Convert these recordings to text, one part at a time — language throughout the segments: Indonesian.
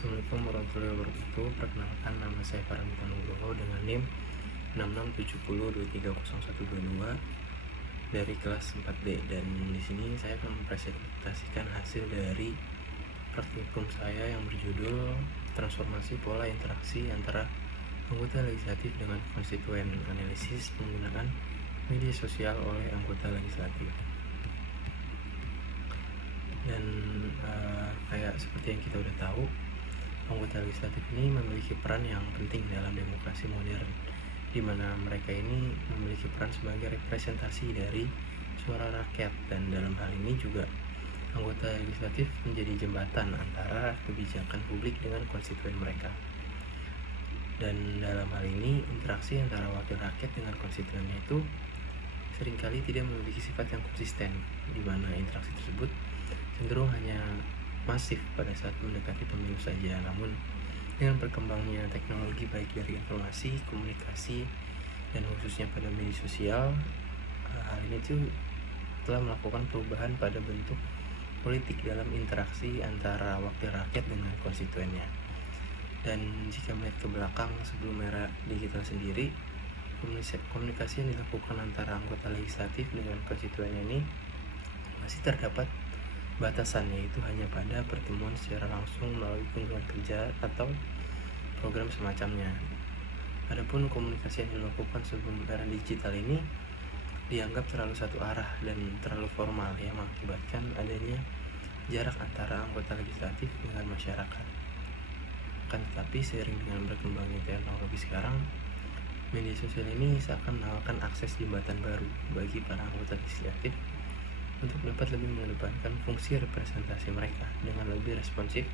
Assalamualaikum warahmatullahi wabarakatuh. Perkenalkan, nama saya Paramita Nugroho dengan NIM 6670230122 dari kelas 4D, dan di sini saya akan mempresentasikan hasil dari praktikum saya yang berjudul Transformasi Pola Interaksi Antara Anggota Legislatif dengan Konstituen, Analisis Menggunakan Media Sosial oleh Anggota Legislatif. Dan kayak seperti yang kita udah tahu, anggota legislatif ini memiliki peran yang penting dalam demokrasi modern, di mana mereka ini memiliki peran sebagai representasi dari suara rakyat, dan dalam hal ini juga anggota legislatif menjadi jembatan antara kebijakan publik dengan konstituen mereka. Dan dalam hal ini, interaksi antara wakil rakyat dengan konstituennya itu seringkali tidak memiliki sifat yang konsisten, di mana interaksi tersebut cenderung hanya masif pada saat mendekati pemilu saja. Namun dengan berkembangnya teknologi baik dari informasi, komunikasi, dan khususnya pada media sosial, hal ini tuh telah melakukan perubahan pada bentuk politik dalam interaksi antara wakil rakyat dengan konstituennya. Dan jika melihat ke belakang sebelum era digital sendiri, komunikasi yang dilakukan antara anggota legislatif dengan konstituennya ini masih terdapat batasannya, yaitu hanya pada pertemuan secara langsung melalui kunjungan kerja atau program semacamnya. Adapun komunikasi yang dilakukan sebelum era digital ini dianggap terlalu satu arah dan terlalu formal, yang mengakibatkan adanya jarak antara anggota legislatif dengan masyarakat. Akan tetapi seiring dengan berkembangnya teknologi sekarang, media sosial ini seakan menawarkan akses jembatan baru bagi para anggota legislatif untuk dapat lebih mengedepankan fungsi representasi mereka dengan lebih responsif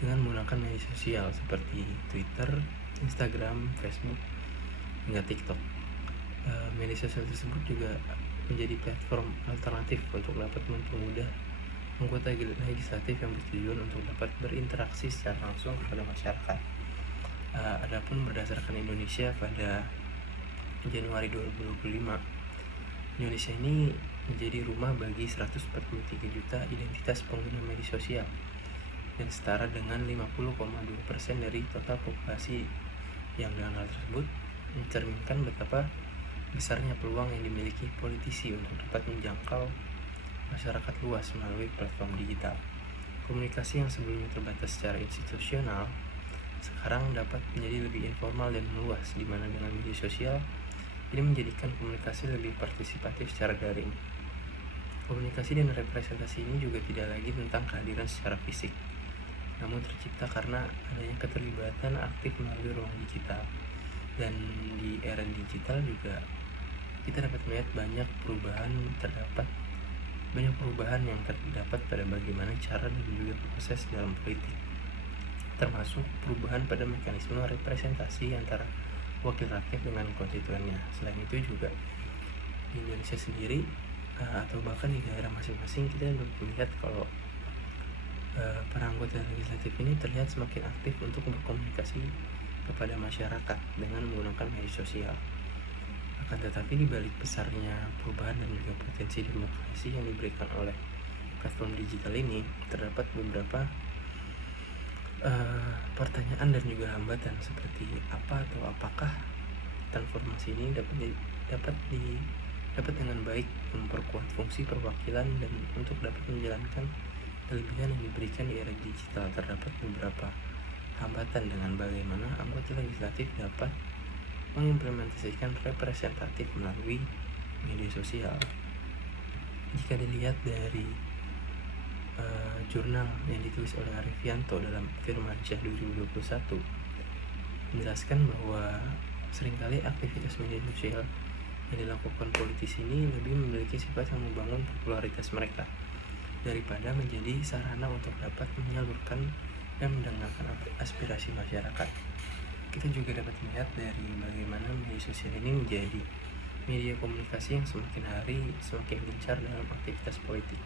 dengan menggunakan media sosial seperti Twitter, Instagram, Facebook, hingga TikTok. Media sosial tersebut juga menjadi platform alternatif untuk dapat mempermudah anggota legislatif yang bertujuan untuk dapat berinteraksi secara langsung kepada masyarakat. Adapun berdasarkan Indonesia pada Januari 2025, Indonesia ini menjadi rumah bagi 143 juta identitas pengguna media sosial dan setara dengan 50,2% dari total populasi, yang dengan hal tersebut mencerminkan betapa besarnya peluang yang dimiliki politisi untuk dapat menjangkau masyarakat luas melalui platform digital. Komunikasi yang sebelumnya terbatas secara institusional sekarang dapat menjadi lebih informal dan meluas, di mana dengan media sosial ini menjadikan komunikasi lebih partisipatif secara daring. Komunikasi dan representasi ini juga tidak lagi tentang kehadiran secara fisik, namun tercipta karena adanya keterlibatan aktif melalui ruang digital. Dan di era digital juga kita dapat melihat banyak perubahan yang terdapat pada bagaimana cara dan juga proses dalam politik, termasuk perubahan pada mekanisme representasi antara wakil rakyat dengan konstituennya. Selain itu juga di Indonesia sendiri atau bahkan di daerah masing-masing, kita melihat kalau para anggota legislatif ini terlihat semakin aktif untuk berkomunikasi kepada masyarakat dengan menggunakan media sosial. Akan tetapi di balik besarnya perubahan dan juga potensi demokrasi yang diberikan oleh platform digital ini, terdapat beberapa pertanyaan dan juga hambatan, seperti apakah transformasi ini dapat dengan baik memperkuat fungsi perwakilan, dan untuk dapat menjalankan kelebihan yang diberikan di era digital terdapat beberapa hambatan dengan bagaimana anggota legislatif dapat mengimplementasikan representatif melalui media sosial. Jika dilihat dari jurnal yang ditulis oleh Arifianto dalam Firmansyah 2021 menjelaskan bahwa seringkali aktivitas media sosial yang dilakukan politisi ini lebih memiliki sifat yang membangun popularitas mereka daripada menjadi sarana untuk dapat menyalurkan dan mendengarkan aspirasi masyarakat. Kita juga dapat melihat dari bagaimana media sosial ini menjadi media komunikasi yang semakin hari semakin gencar dalam aktivitas politik,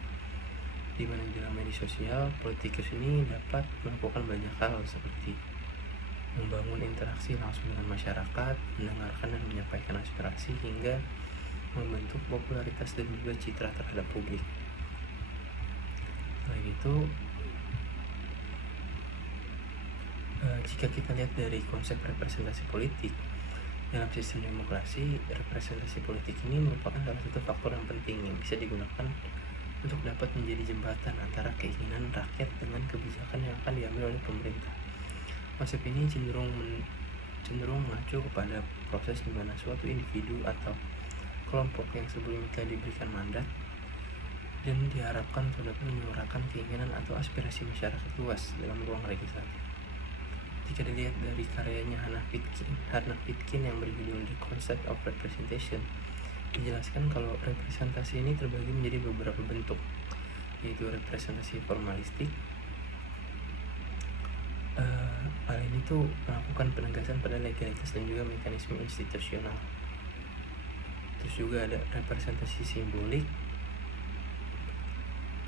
di mana dalam media sosial politikus ini dapat melakukan banyak hal seperti membangun interaksi langsung dengan masyarakat, mendengarkan dan menyampaikan aspirasi, hingga membentuk popularitas dan juga citra terhadap publik. Selain itu, Jika kita lihat dari konsep representasi politik dalam sistem demokrasi, representasi politik ini merupakan salah satu faktor yang penting yang bisa digunakan untuk dapat menjadi jembatan antara keinginan rakyat dengan kebijakan yang akan diambil oleh pemerintah. Konsep ini cenderung mengacu kepada proses di mana suatu individu atau kelompok yang sebelumnya telah diberikan mandat dan diharapkan untuk dapat menyuarakan keinginan atau aspirasi masyarakat luas dalam ruang legislatif. Jika dilihat dari karyanya Hannah Pitkin yang berjudul The Concept of Representation, dijelaskan kalau representasi ini terbagi menjadi beberapa bentuk, yaitu representasi formalistik. Hal ini tuh melakukan penegasan pada legalitas dan juga mekanisme institusional. Terus juga ada representasi simbolik,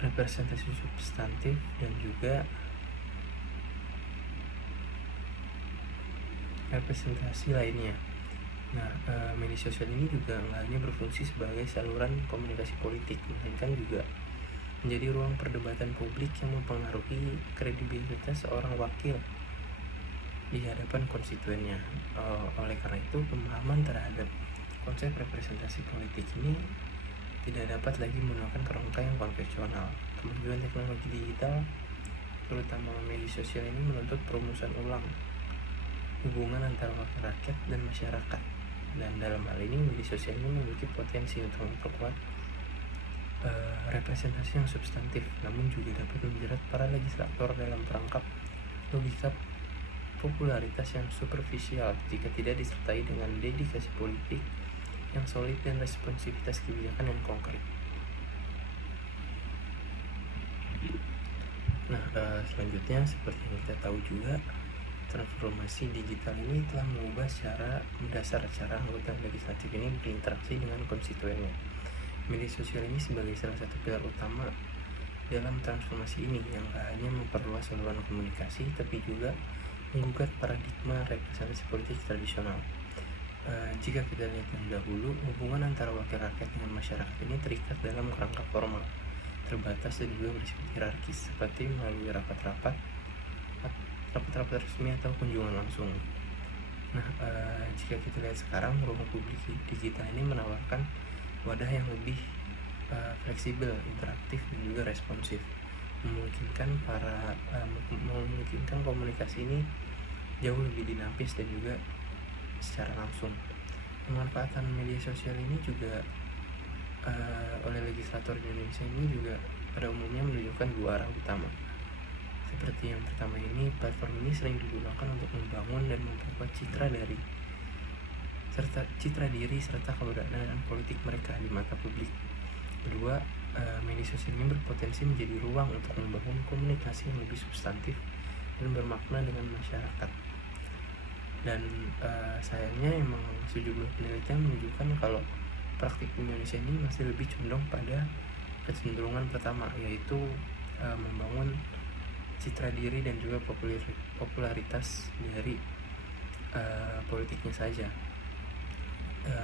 representasi substantif, dan juga representasi lainnya. Nah, media sosial ini juga nggak hanya berfungsi sebagai saluran komunikasi politik, melainkan juga menjadi ruang perdebatan publik yang mempengaruhi kredibilitas seorang wakil di hadapan konstituennya. Oleh karena itu, pemahaman terhadap konsep representasi politik ini tidak dapat lagi menggunakan kerangka yang konvensional. Kemajuan teknologi digital, terutama media sosial ini menuntut perumusan ulang hubungan antara wakil rakyat dan masyarakat. Dan dalam hal ini, media sosial ini memiliki potensi untuk memperkuat representasi yang substantif, namun juga dapat menjerat para legislator dalam perangkap logika popularitas yang superficial jika tidak disertai dengan dedikasi politik yang solid dan responsivitas kebijakan yang konkret. Nah, selanjutnya seperti yang kita tahu juga, transformasi digital ini telah mengubah secara mendasar cara anggota legislatif ini berinteraksi dengan konstituennya. Media sosial ini sebagai salah satu pilar utama dalam transformasi ini yang tak hanya memperluas saluran komunikasi tapi juga menggugat paradigma representasi politik tradisional. Jika kita lihat yang dahulu, hubungan antara wakil rakyat dengan masyarakat ini terikat dalam kerangka formal, terbatas dan juga bersifat hierarkis, seperti melalui rapat-rapat resmi atau kunjungan langsung. Nah, jika kita lihat sekarang, ruang publik digital ini menawarkan wadah yang lebih fleksibel, interaktif, dan juga responsif, memungkinkan komunikasi ini jauh lebih dinamis dan juga secara langsung. Pemanfaatan media sosial ini juga oleh legislator di Indonesia ini juga pada umumnya menunjukkan dua arah utama. Seperti yang pertama ini, platform ini sering digunakan untuk membangun dan memperkuat citra diri serta keberadaan politik mereka di mata publik. Kedua, media sosial ini berpotensi menjadi ruang untuk membangun komunikasi yang lebih substantif dan bermakna dengan masyarakat. Dan sayangnya emang sejumlah penelitian menunjukkan kalau praktik Indonesia ini masih lebih condong pada kecenderungan pertama, yaitu membangun citra diri dan juga popularitas dari politiknya saja.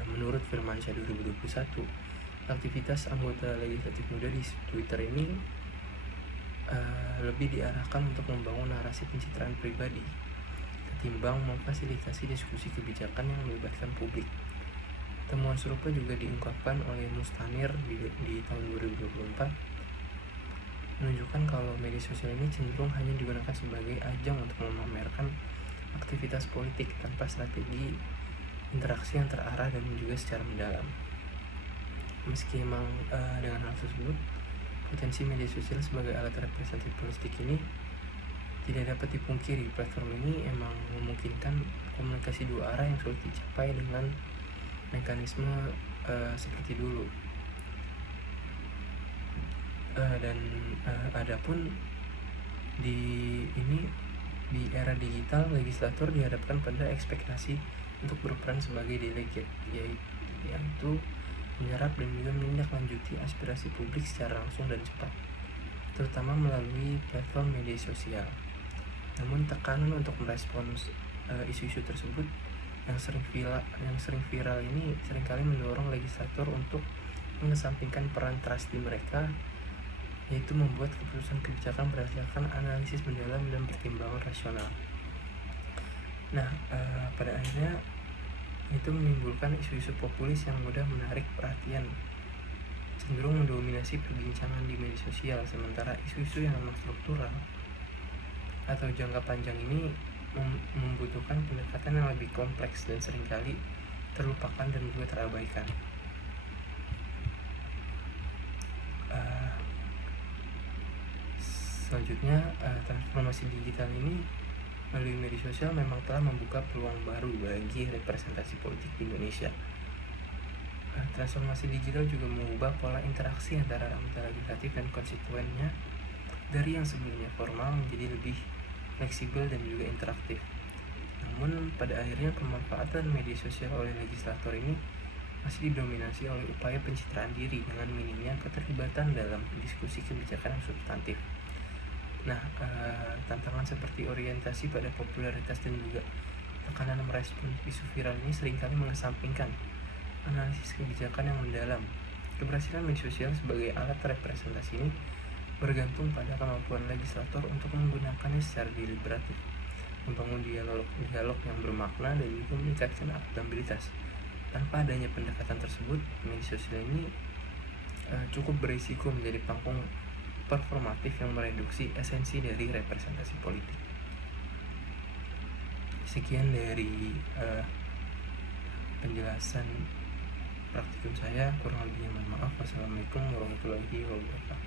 Menurut Firmansyah 2021, aktivitas anggota legislatif muda di Twitter ini lebih diarahkan untuk membangun narasi pencitraan pribadi ketimbang memfasilitasi diskusi kebijakan yang melibatkan publik. Temuan serupa juga diungkapkan oleh Mustanir di tahun 2024, menunjukkan kalau media sosial ini cenderung hanya digunakan sebagai ajang untuk memamerkan aktivitas politik tanpa strategi interaksi yang terarah dan juga secara mendalam. Meski emang dengan hal tersebut, potensi media sosial sebagai alat representatif politik ini tidak dapat dipungkiri. Platform ini emang memungkinkan komunikasi dua arah yang sulit dicapai dengan mekanisme seperti dulu. Dan adapun di era digital, legislator dihadapkan pada ekspektasi untuk berperan sebagai delegate, yaitu menyerap dan juga menindaklanjuti aspirasi publik secara langsung dan cepat, terutama melalui platform media sosial. Namun tekanan untuk merespons isu-isu tersebut yang sering viral ini seringkali mendorong legislator untuk mengesampingkan peran trustee mereka, yaitu membuat keputusan kebijakan berdasarkan analisis mendalam dan pertimbangan rasional. Nah, pada akhirnya itu menimbulkan isu-isu populis yang mudah menarik perhatian, cenderung mendominasi perbincangan di media sosial, sementara isu-isu yang memang struktural atau jangka panjang ini membutuhkan pendekatan yang lebih kompleks dan seringkali terlupakan dan juga terabaikan. Selanjutnya, transformasi digital ini melalui media sosial memang telah membuka peluang baru bagi representasi politik di Indonesia. Transformasi digital juga mengubah pola interaksi antara anggota legislatif dan konstituennya dari yang sebelumnya formal menjadi lebih fleksibel dan juga interaktif. Namun pada akhirnya pemanfaatan media sosial oleh legislator ini masih didominasi oleh upaya pencitraan diri dengan minimnya keterlibatan dalam diskusi kebijakan yang substantif. Nah, tantangan seperti orientasi pada popularitas dan juga tekanan merespon isu viral ini seringkali mengesampingkan analisis kebijakan yang mendalam. Keberhasilan media sosial sebagai alat representasi ini bergantung pada kemampuan legislator untuk menggunakannya secara deliberatif, membangun dialog yang bermakna dan juga meningkatkan akuntabilitas. Tanpa adanya pendekatan tersebut, media sosial ini cukup berisiko menjadi panggung performatif yang mereduksi esensi dari representasi politik. Sekian dari penjelasan praktikum saya, kurang lebihnya mohon maaf. Wassalamualaikum warahmatullahi wabarakatuh.